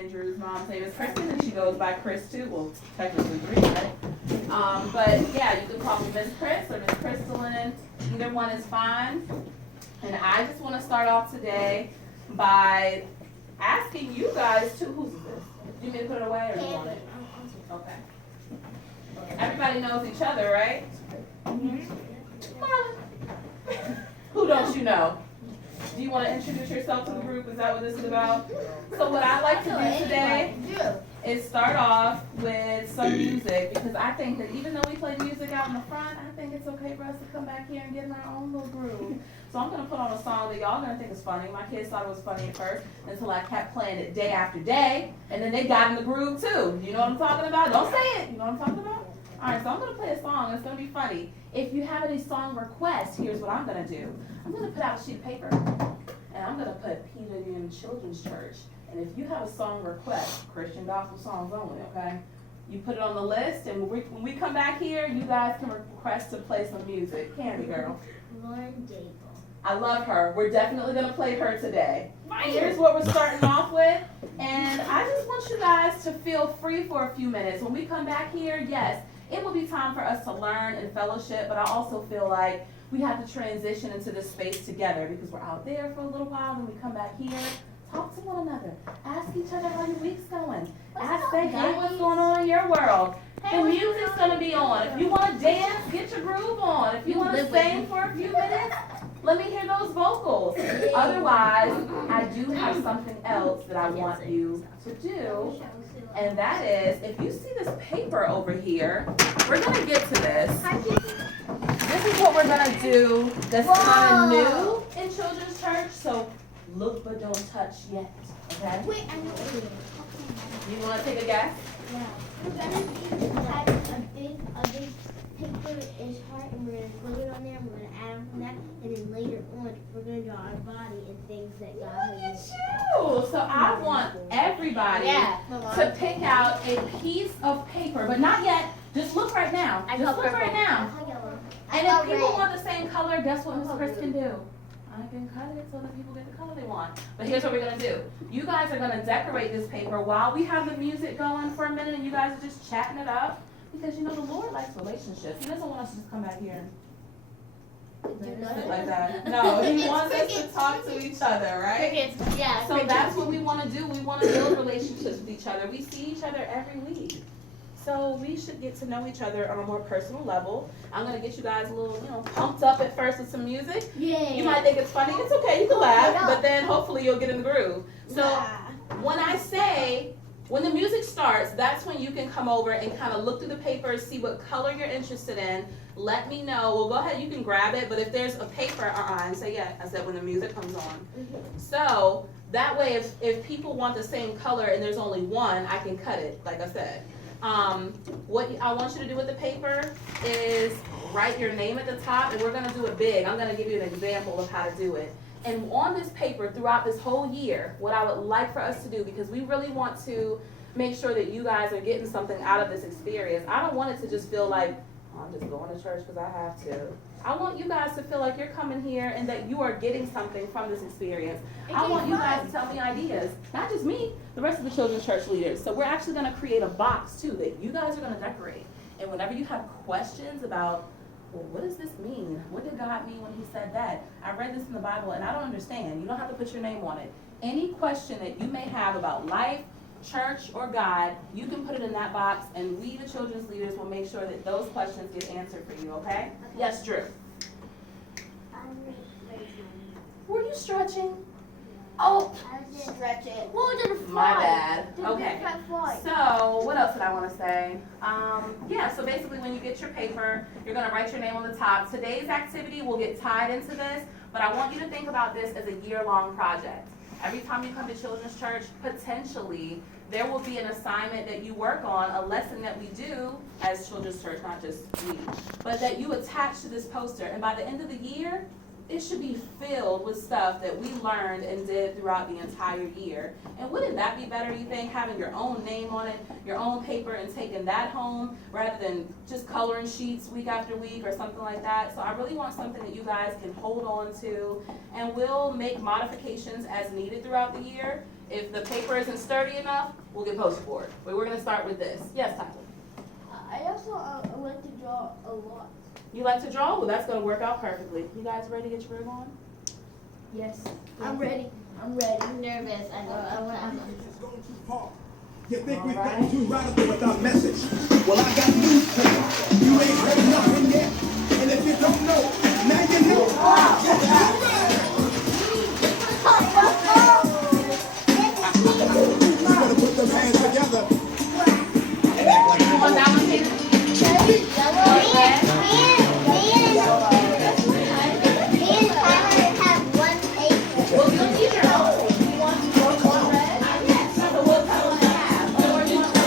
and Drew's mom's name is Kristen, and she goes by Chris too. Well, technically Dree, right? But yeah, you can call me Miss Chris or Miss Crystalline. Either one is fine. And I just want to start off today by asking you guys to, who's this? Do you need to put it away or do you want it? Okay. Everybody knows each other, right? Who don't you know? Do you want to introduce yourself to the group? Is that what this is about? So what I like to do today is start off with some music, because I think that even though we play music out in the front, I think it's okay for us to come back here and get in our own little groove. So I'm going to put on a song that y'all are going to think is funny. My kids thought it was funny at first until I kept playing it day after day, and then they got in the groove too. You know what I'm talking about? Don't say it. You know what I'm talking about? All right, so I'm going to play a song. It's going to be funny. If you have any song requests, here's what I'm going to do. I'm going to put out a sheet of paper, and I'm going to put Peter Union Children's Church. And if you have a song request, Christian gospel songs only, okay? You put it on the list, and when we come back here, you guys can request to play some music. Candy girl. Lauren Dable. I love her. We're definitely going to play her today. Here's what we're starting off with. And I just want you guys to feel free for a few minutes. When we come back here, yes, it will be time for us to learn and fellowship, but I also feel like we have to transition into this space together, because we're out there for a little while, then we come back here, talk to one another, ask each other how your week's going, say, hey, what's going on in your world? The music's going to be on. If you want to dance, get your groove on. If you want to sing for a few minutes, let me hear those vocals. Otherwise, I do have something else that I want you to do. And that is, if you see this paper over here, we're going to get to this. This is what we're going to do that's kind of new in Children's Church. So look but don't touch yet. Okay? Wait, I know what it is. You want to take a guess? Yeah. We're gonna type a big paper-ish heart, and we're gonna put it on there, and we're gonna add on from that, and then later on, we're gonna draw our body and things that God has Look at you! So I want everybody to pick out a piece of paper, but not yet. Just look right now. Just look right now. And if people want the same color, guess what Miss Chris can do? I can cut it so that people get the color they want. But here's what we're going to do. You guys are going to decorate this paper while we have the music going for a minute, and you guys are just chatting it up. Because, you know, the Lord likes relationships. He doesn't want us to just come back here and sit like that. No, He wants us to talk to each other, right? Yeah. So that's what we want to do. We want to build relationships with each other. We see each other every week. So we should get to know each other on a more personal level. I'm going to get you guys a little, pumped up at first with some music. Yeah. You might think it's funny. It's okay. You can laugh. But then hopefully you'll get in the groove. So when I say, when the music starts, that's when you can come over and kind of look through the papers, see what color you're interested in. Let me know. Well, go ahead. You can grab it. But if there's a paper, and say, yeah, I said when the music comes on. So that way, if people want the same color and there's only one, I can cut it, like I said. What I want you to do with the paper is write your name at the top, and we're going to do it big. I'm going to give you an example of how to do it. And on this paper, throughout this whole year, what I would like for us to do, because we really want to make sure that you guys are getting something out of this experience. I don't want it to just feel like, oh, I'm just going to church because I have to. I want you guys to feel like you're coming here and that you are getting something from this experience. I want you guys to tell me ideas, not just me, the rest of the children's church leaders. So we're actually going to create a box too that you guys are going to decorate. And whenever you have questions about, well, what does this mean? What did God mean when He said that? I read this in the Bible and I don't understand. You don't have to put your name on it. Any question that you may have about life, church, or God, you can put it in that box, and we, the children's leaders, will make sure that those questions get answered for you, okay? Yes, Drew. Were you stretching? Oh, Stretch it. my bad. Okay. So, what else did I want to say? So basically when you get your paper, you're going to write your name on the top. Today's activity will get tied into this, but I want you to think about this as a year-long project. Every time you come to Children's Church, potentially, there will be an assignment that you work on, a lesson that we do as Children's Church, not just me, but that you attach to this poster. And by the end of the year, it should be filled with stuff that we learned and did throughout the entire year. And wouldn't that be better, you think, having your own name on it, your own paper, and taking that home rather than just coloring sheets week after week or something like that? So I really want something that you guys can hold on to, and we'll make modifications as needed throughout the year. If the paper isn't sturdy enough, we'll get poster board. But we're gonna start with this. Yes, Tyler. I also like to draw a lot. You like to draw? Well, that's gonna work out perfectly. You guys ready to get your groove on? Yes. I'm ready. I'm ready. I'm nervous. I want to have You think we've gotten too radical with our message? Well, I got news for you. You ain't heard nothing yet. And if you don't know, now you know. You better put them hands together. And act like you On that one, Tina? Well, you'll need your own. You want to go one red? Yes. So we'll cut one in half. Or you want to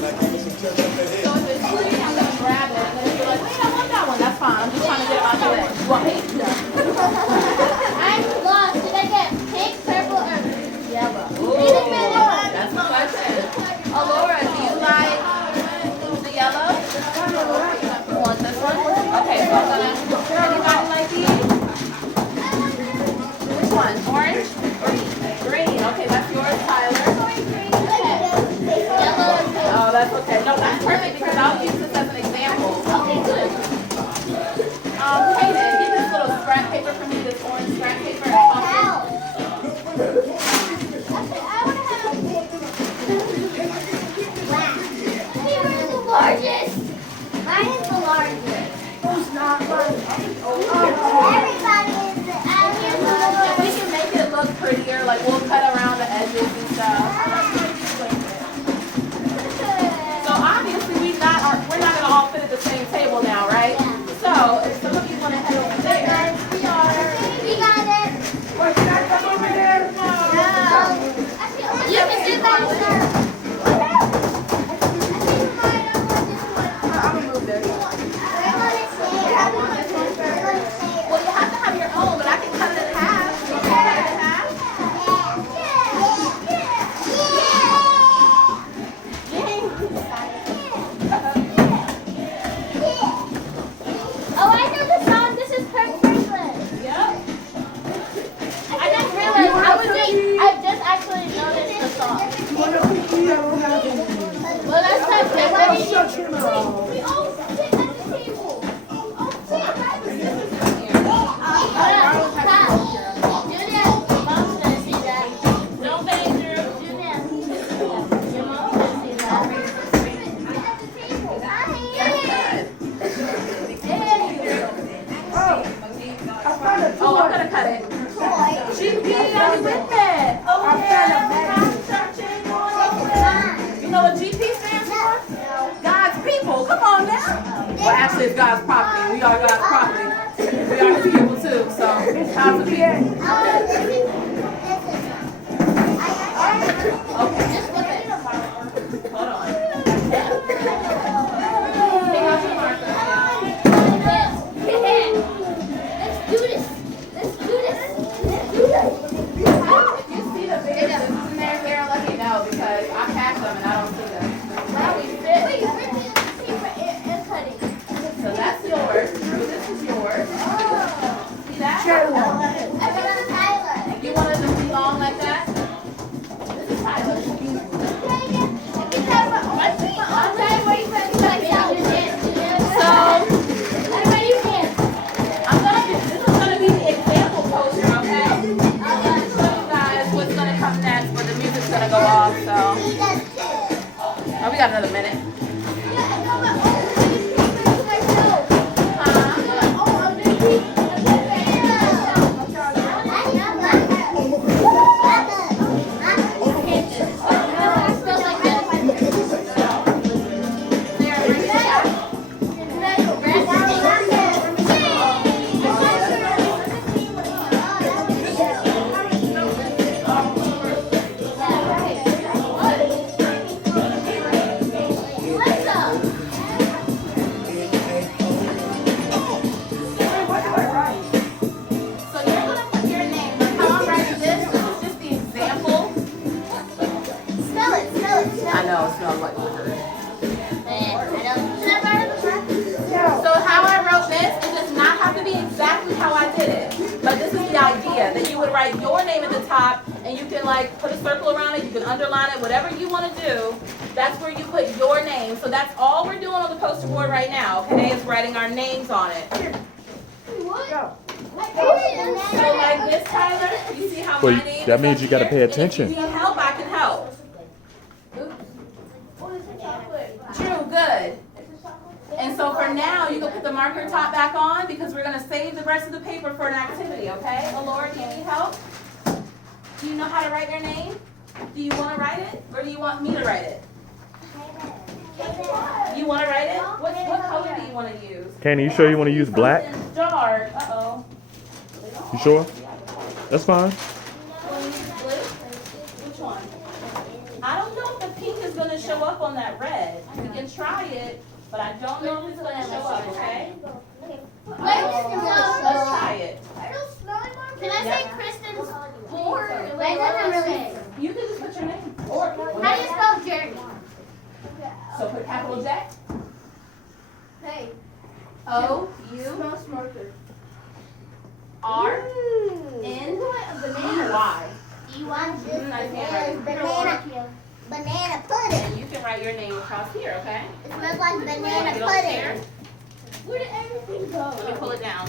like giving some tips up So ahead. if it's free, I'm gonna grab it, and then if you're like, wait, I want that one, that's fine. I'm just trying to get it out the way. Well, hey, yeah. I'm lost. Did I get pink, purple, or yellow? Ooh, that's the question. Laura, do you like the yellow? You want this one? Okay, so I'm gonna. Anybody like these? Which one? Orange? Green. Okay, that's yours, Tyler. Yellow. Oh, that's okay. No, that's perfect because I'll use this as an example. Okay, good. Hayden, get this little scrap paper for me, this orange scrap paper. Wow. Hey, where's the largest? Mine is the largest. Who's not mine? Everybody is the If we can make it look prettier, like we'll cut around the edges and stuff. So obviously we're not gonna all fit at the same table now, right? So if some of you want to head over there, We got it. Why should I come over there? You can do that. I'm gonna move this. Well, you have to have your own, but I can cut it in half. You want me to cut it in half? Oh, I know the song. This is Kirk Franklin. Yep. I didn't realize. I just actually noticed the song. Well, that's my favorite. We all sit at the table. Oh, sit right there. Julia, mom's gonna see that. No danger. Julia, your mom's gonna see that. At the table. Oh, I'm gonna cut it. GP, are you with me? Oh, yeah. You know what GP stands for? God's people. Come on now. Well, actually, it's God's property. We are God's property. We are His people too. So, God's people. Okay. Just flip it. Hold on. Take out your marker. Let's do this. Let's do this. If you see the bigger pieces in there, let me know because I packed them and I don't see them. Now we fit. Wait, you're ripping the paper and cutting. So that's yours. Drew, this is yours. See that? I put on Tyler. You wanted them to be long like that? This is Tyler. So, this is gonna be the example poster, okay? I'm gonna show you guys what's gonna come next, but the music's gonna go off, so. Oh, we got another minute. What? top, and you can like put a circle around it, you can underline it, whatever you want to do. That's where you put your name. So that's all we're doing on the poster board right now, okay, is writing our names on it. So like this, Tyler, you see how Well, my name that is means up you gotta here? pay And attention. if you need help, I can help. Drew, good. And so for now, you can put the marker top back on because we're gonna save the rest of the paper for an activity, okay? Alora, do you need help? Do you know how to write your name? Do you wanna write it, or do you want me to write it? You wanna write it? What color do you wanna use? Candy, you sure you want to use black? Something dark, uh-oh. You sure? That's fine. Wanna use blue? Which one? I don't know if the pink is gonna show up on that red. We can try it, but I don't know if it's gonna show up, okay? Let's try it. Can I say Kristen's more? You can just put your name. Or, How do you spell Jeremy? so put capital J, Hey. O, U, Smarter. R, N, E, Y. Banana pudding. And you can write your name across here, okay? It smells like banana Get over there. pudding. Where did everything go? Let me pull it down.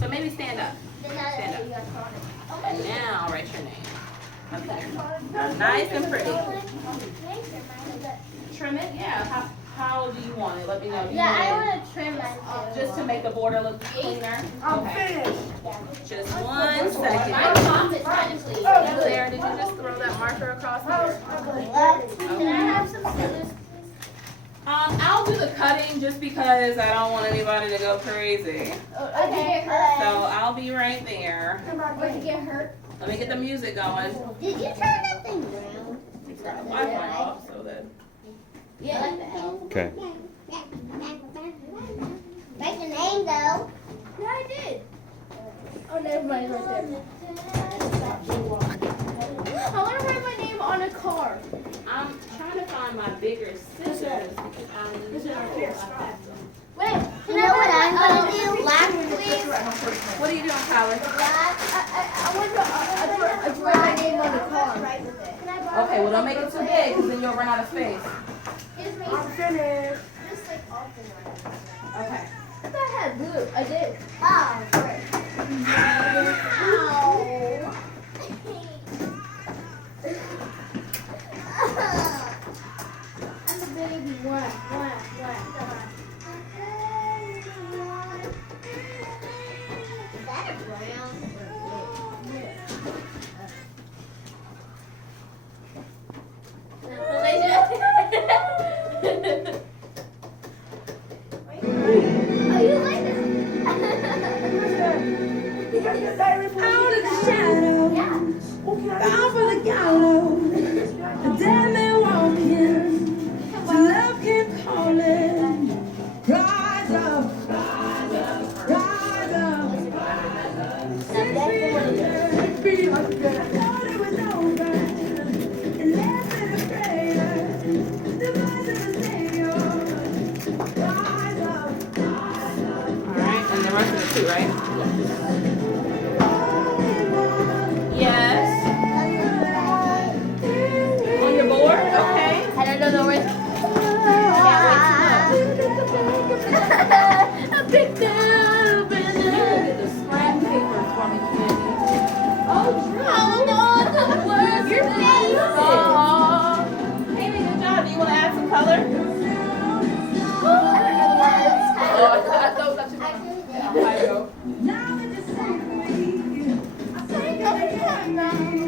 So maybe stand up. And now write your name. Up there. Nice and pretty. Trim it? Yeah. How do you want it? Let me know. Do you Yeah, I want want to trim mine it just to make the border look cleaner? Okay. Just 1 My second. top is kind of clean. Sarah, did you just throw that marker across here? Can I have some scissors? I'll do the cutting just because I don't want anybody to go crazy. Or did you get hurt? So I'll be right there. Or did you get hurt? Let me get the music going. Did you turn that thing around? Turn the Wi-Fi off so that. Yeah, like the L. Okay. Write the name though. Yeah, I did. Oh, never mind, right there. I want to write my name on a card. I'm trying to find my bigger scissors because I need to know about them. Wait, you know what I'm gonna do? Black, please. What are you doing, Tyler? Black. I want to write my name on a card. Okay, well don't make it too big because then you'll run out of space. I'm finished. Just like alternate. Okay. I thought I had blue. I did. Oh, great. I'm a baby. What? Is that a brown? Oh, you like this? Out of the shadow, Yeah. bound for the gallows. A dead man walking, to love kept calling. Rise up, rise up, rise up. 6 feet under, I thought it was over. And left in a prayer, the voice of the Savior. Rise up, rise up. Alright, and the rest of the two, right? Holy Yes. On your board? Okay. I don't know the words. I picked up You can get the scrap paper for me, Candy. Oh, Drew. I don't know the words. Your face. Aw. Amy, good job. Do you want to add some color? Oh, I thought that you I go. Now that you're set free, I think I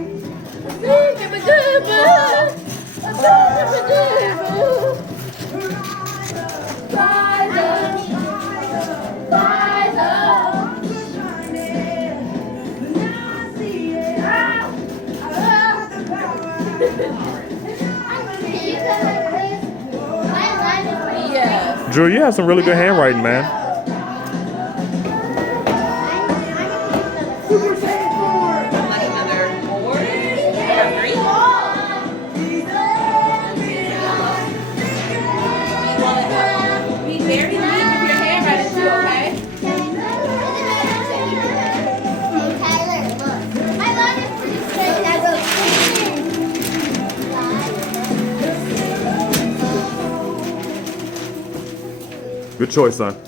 Yes. Drew, you have some really good handwriting, man. Like another board. Yeah, three. You want to be very neat with your handwriting too, okay? Tyler, look. My line is pretty Good choice, son.